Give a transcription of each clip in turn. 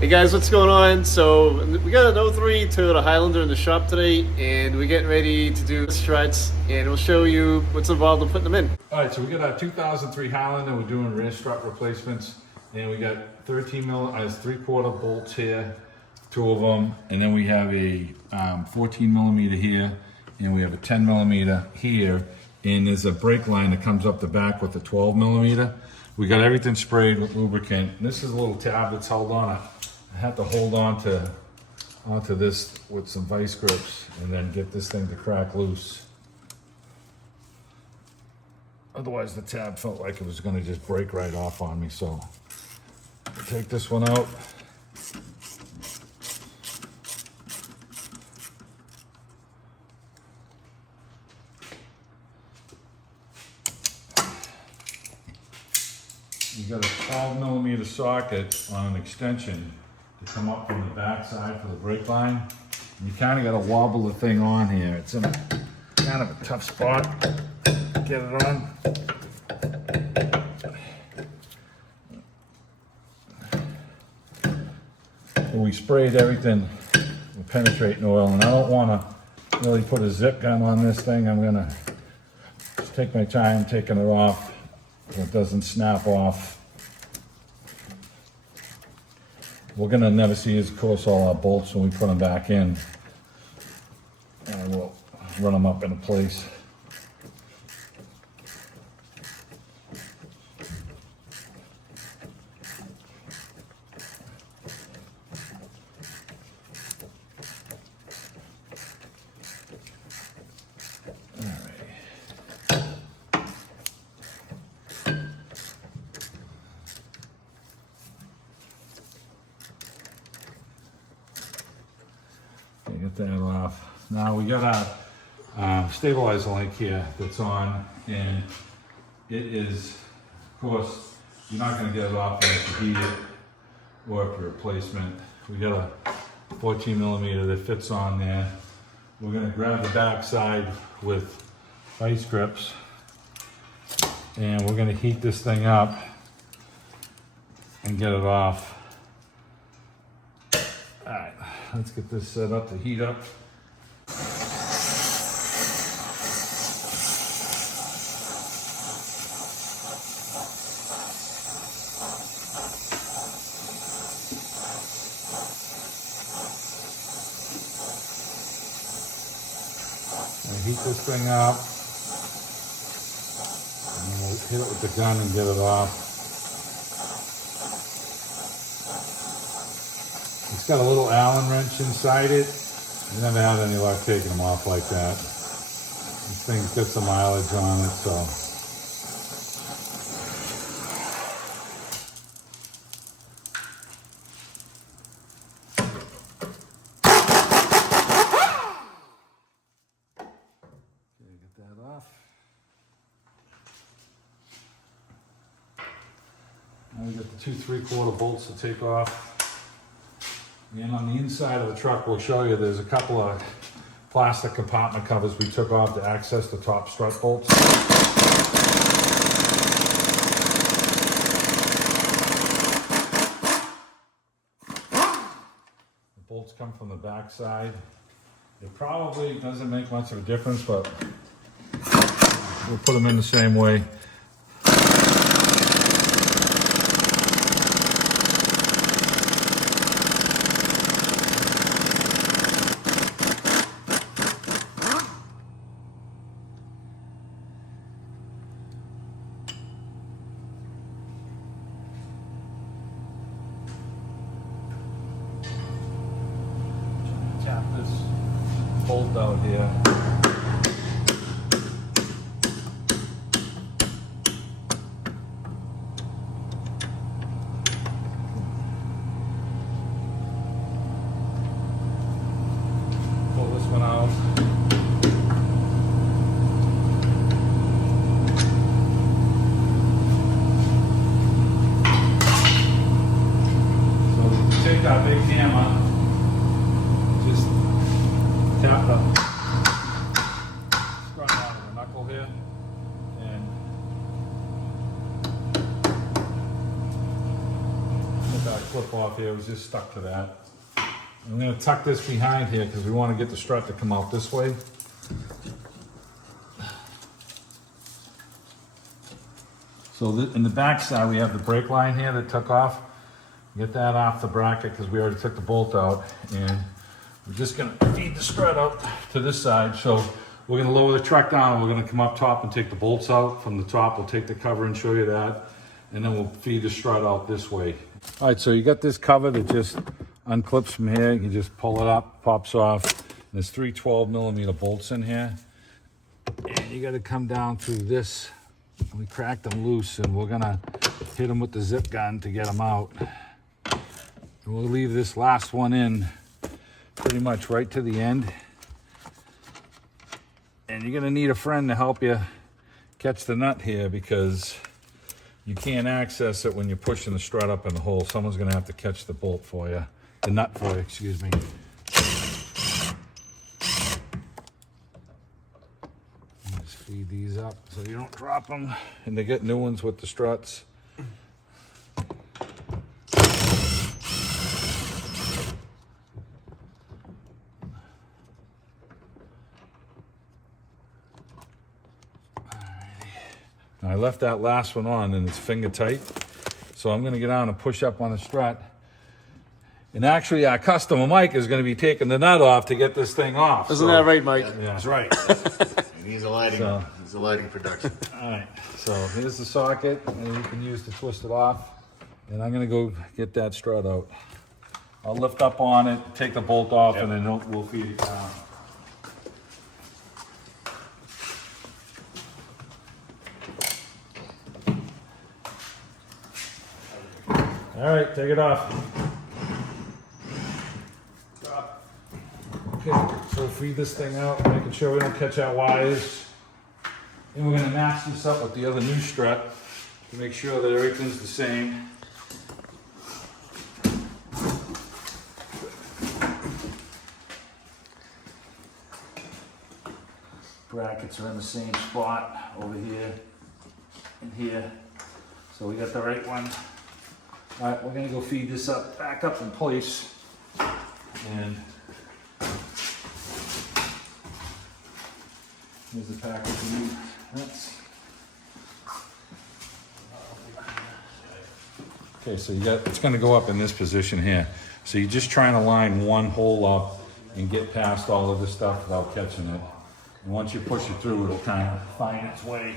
Hey guys, what's going on? So we got an '03 Toyota Highlander in the shop today, and we're getting ready to do struts, and we'll show you what's involved in putting them in. All right, so we got our 2003 Highlander. We're doing rear strut replacements, and we got 13 mil as 3/4 bolts here, 2 of them, and then we have a 14 millimeter here, and we have a 10 millimeter here, and there's a brake line that comes up the back with the 12 millimeter. We got everything sprayed with lubricant. This is a little tab that's held on it. I have to hold onto this with some vice grips and then get this thing to crack loose. Otherwise the tab felt like it was gonna just break right off on me, so I'll take this one out. You got a 12 millimeter socket on an extension to come up from the back side for the brake line. You kind of got to wobble the thing on here. It's in a kind of a tough spot. Get it on. And we sprayed everything with penetrating oil, and I don't want to really put a zip gun on this thing. I'm gonna just take my time taking it off so it doesn't snap off. We're gonna never see, of course, all our bolts when we put them back in. And we'll run them up into place. Get that off. Now we got our stabilizer link here that's on, and it is, of course, you're not going to get it off unless you heat it or for replacement. We got a 14 millimeter that fits on there. We're going to grab the back side with vice grips, and we're going to heat this thing up and get it off. All right, let's get this set up to heat up. Heat this thing up, and then we'll hit it with the gun and get it off. It's got a little Allen wrench inside it. I never had any luck taking them off like that. This thing's got some mileage on it, so. Okay, get that off. Now we got the 2 3/4 bolts to take off. And on the inside of the truck, we'll show you there's a couple of plastic compartment covers we took off to access the top strut bolts. The bolts come from the back side. It probably doesn't make much of a difference, but we'll put them in the same way. Tap this bolt out here. Pull this one out. So we take our big hammer, just tap the strut out of the knuckle here, and get that clip off here, it was just stuck to that. I'm gonna tuck this behind here because we want to get the strut to come out this way. So in the back side, we have the brake line here that took off. Get that off the bracket because we already took the bolt out, and we're just gonna feed the strut out to this side. So we're gonna lower the truck down, we're gonna come up top and take the bolts out. From the top, we'll take the cover and show you that, and then we'll feed the strut out this way. All right, so you got this cover that just unclips from here. You can just pull it up, pops off. There's 3 12mm bolts in here, and you gotta come down through this. We cracked them loose, and we're gonna hit them with the zip gun to get them out. And we'll leave this last one in pretty much right to the end. And you're gonna need a friend to help you catch the nut here because you can't access it when you're pushing the strut up in the hole. Someone's gonna have to catch the bolt for you, the nut for you, excuse me. Just feed these up so you don't drop them, and they get new ones with the struts. I left that last one on and it's finger tight. So I'm gonna get down and push up on the strut. And actually our customer Mike is gonna be taking the nut off to get this thing off. Isn't that right, Mike? Yeah, that's right. And he's a lighting production. All right, so here's the socket and you can use to twist it off. And I'm gonna go get that strut out. I'll lift up on it, take the bolt off, and then we'll feed it down. All right, take it off. Okay, so feed this thing out, making sure we don't catch our wires. And we're gonna match this up with the other new strut to make sure that everything's the same. Brackets are in the same spot over here and here. So we got the right one. All right, we're gonna go feed this up, back up in place. And here's the package we need. Okay, so it's gonna go up in this position here. So you're just trying to line one hole up and get past all of this stuff without catching it. And once you push it through, it'll kind of find its way.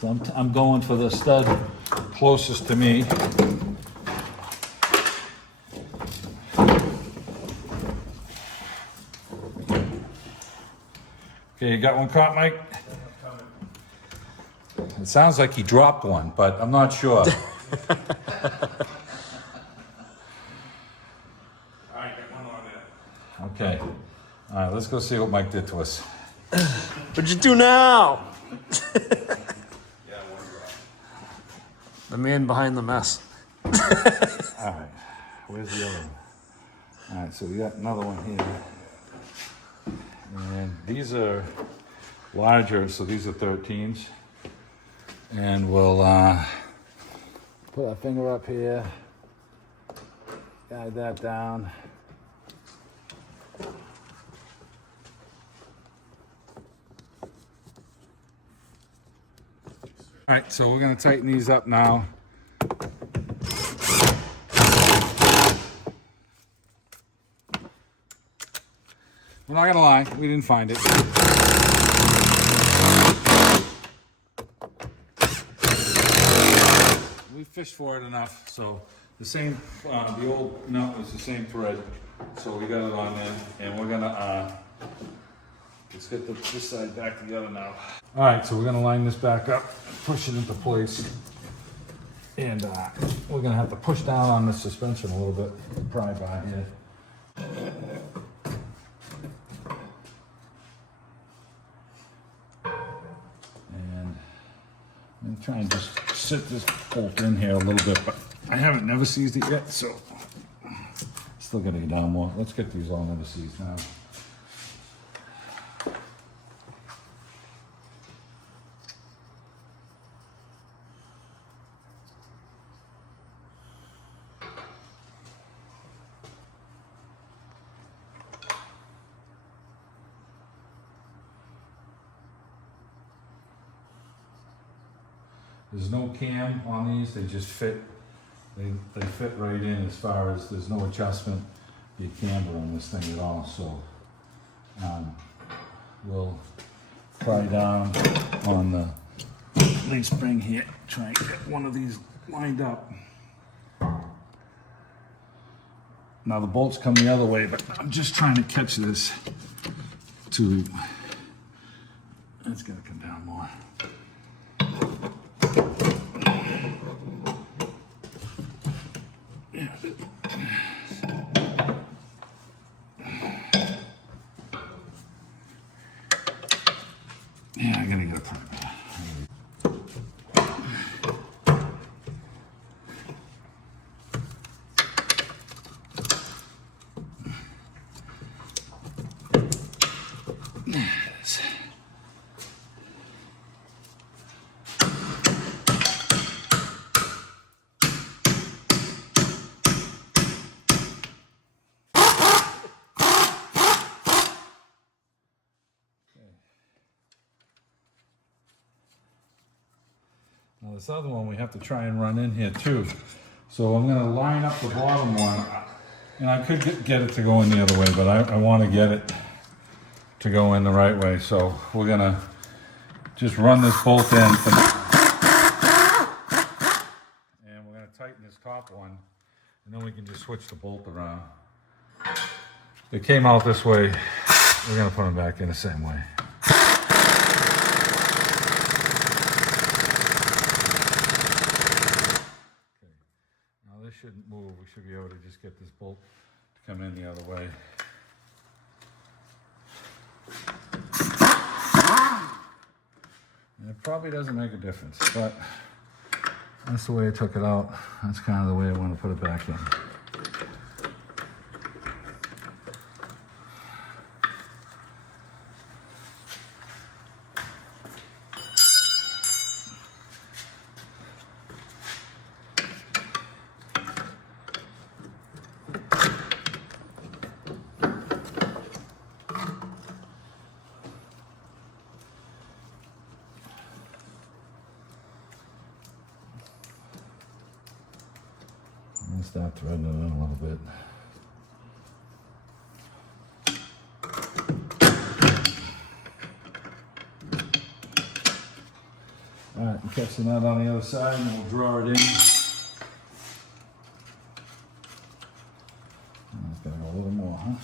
So I'm going for the stud closest to me. Okay, you got one caught, Mike? It sounds like he dropped one, but I'm not sure. All right, got one on there. Okay. All right, let's go see what Mike did to us. What'd you do now? The man behind the mess. All right, where's the other one? All right, so we got another one here. And these are larger, so these are 13s. And we'll put our finger up here, guide that down. All right, so we're gonna tighten these up now. I'm not gonna lie, we didn't find it. We fished for it enough, so the same, the old nut was the same thread, so we got it on there, and we're gonna let's get this side back together now. All right, so we're gonna line this back up, push it into place, and we're gonna have to push down on the suspension a little bit, pry bar here. And I'm gonna try and just sit this bolt in here a little bit, but I haven't never seized it yet, so still gotta get down more. Let's get these all never seized now. There's no cam on these, they just fit. They fit right in as far as there's no adjustment, the camber on this thing at all. So we'll pry down on the lead spring here, try and get one of these lined up. Now the bolts come the other way, but I'm just trying to catch this to, it's gonna come down more. Yeah, I'm gonna get a pry bar. Now this other one we have to try and run in here too. So I'm gonna line up the bottom one, and I could get it to go in the other way, but I wanna get it to go in the right way. So we're gonna just run this bolt in for now. And we're gonna tighten this top one, and then we can just switch the bolt around. They came out this way, we're gonna put them back in the same way. This shouldn't move. We should be able to just get this bolt to come in the other way. And it probably doesn't make a difference, but that's the way I took it out. That's kind of the way I want to put it back in. Start threading it in a little bit. All right, catch the nut on the other side and we'll draw it in. It's gotta go a little more, huh?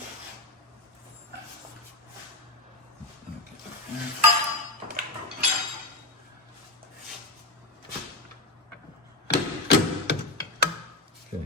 Okay.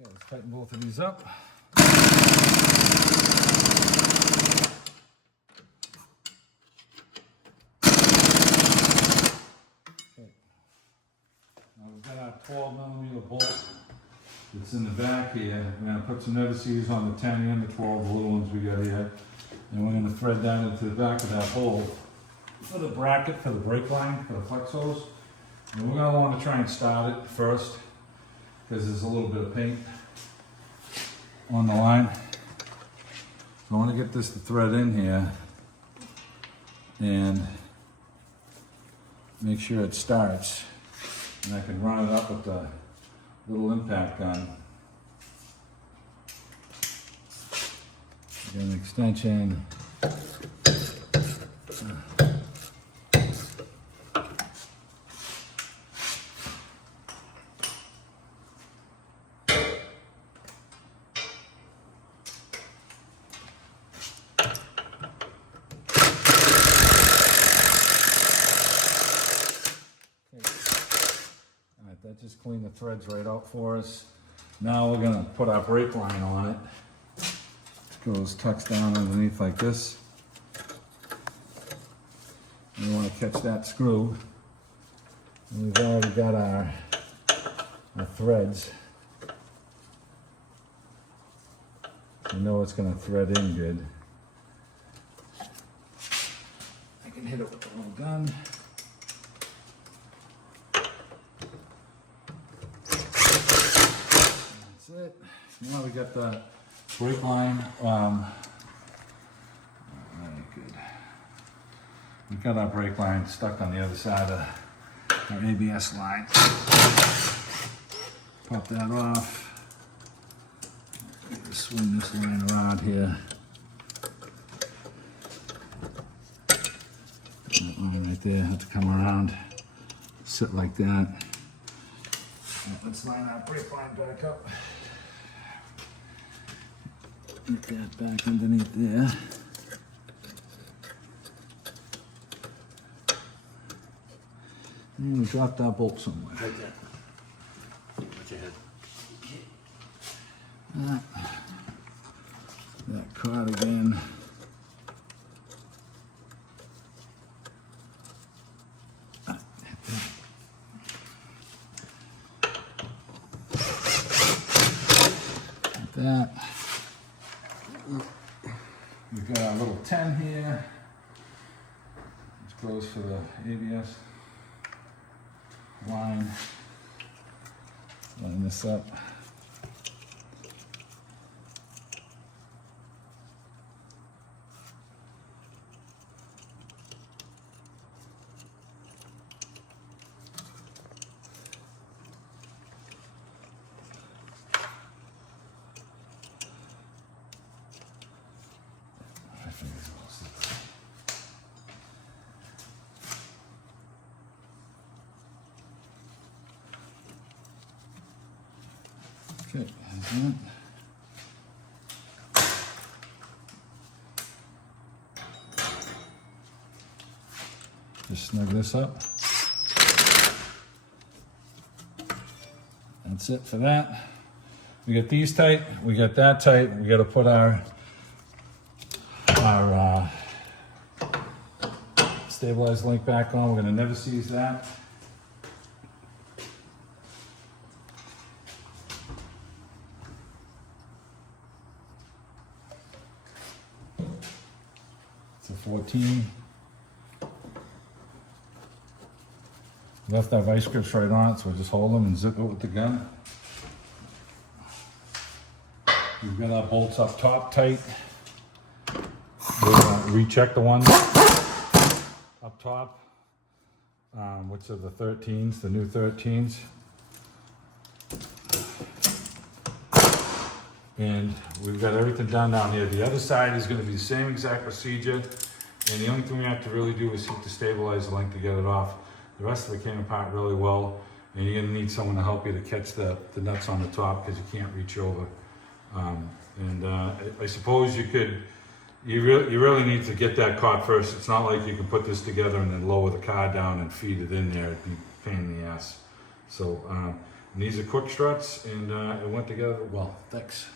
Okay, let's tighten both of these up. We've got our 12mm bolt that's in the back here. We're going to put some never-sees on the 10 and the 12, the little ones we got here. And we're going to thread down into the back of that hole for the bracket for the brake line, for the flex hose. And we're going to want to try and start it first because there's a little bit of paint on the line. So I want to get this to thread in here and make sure it starts. And I can run it up with the little impact gun. Get an extension. That just cleaned the threads right out for us. Now we're gonna put our brake line on it. It goes, tucks down underneath like this. And we want to catch that screw. And we've already got our threads. You know it's gonna thread in good. can hit it with the little gun. That's it. Now we got the brake line. Very good. We've got our brake line stuck on the other side of our ABS line. Pop that off. Swing this line around here. That line right there has to come around, sit like that. Let's line our brake line back up. Get that back underneath there. And we dropped our bolt somewhere. Right there. Watch your head. That caught again. That. We've got our little 10 here. It's close for the ABS line. Line this up. Okay, that's that. Just snug this up. That's it for that. We got these tight, we got that tight, we got to put our stabilized link back on. We're going to never seize that. It's a 14. Left our vice grips right on it, so we'll just hold them and zip it with the gun. We've got our bolts up top tight. We'll recheck the ones up top, which are the 13s, the new 13s. And we've got everything done down here. The other side is going to be the same exact procedure. And the only thing we have to really do is hit the stabilizer link to get it off. The rest of it came apart really well. And you're going to need someone to help you to catch the nuts on the top because you can't reach over. I suppose you could, you really need to get that caught first. It's not like you can put this together and then lower the car down and feed it in there. It'd be a pain in the ass. So and these are quick struts and it went together well. Thanks.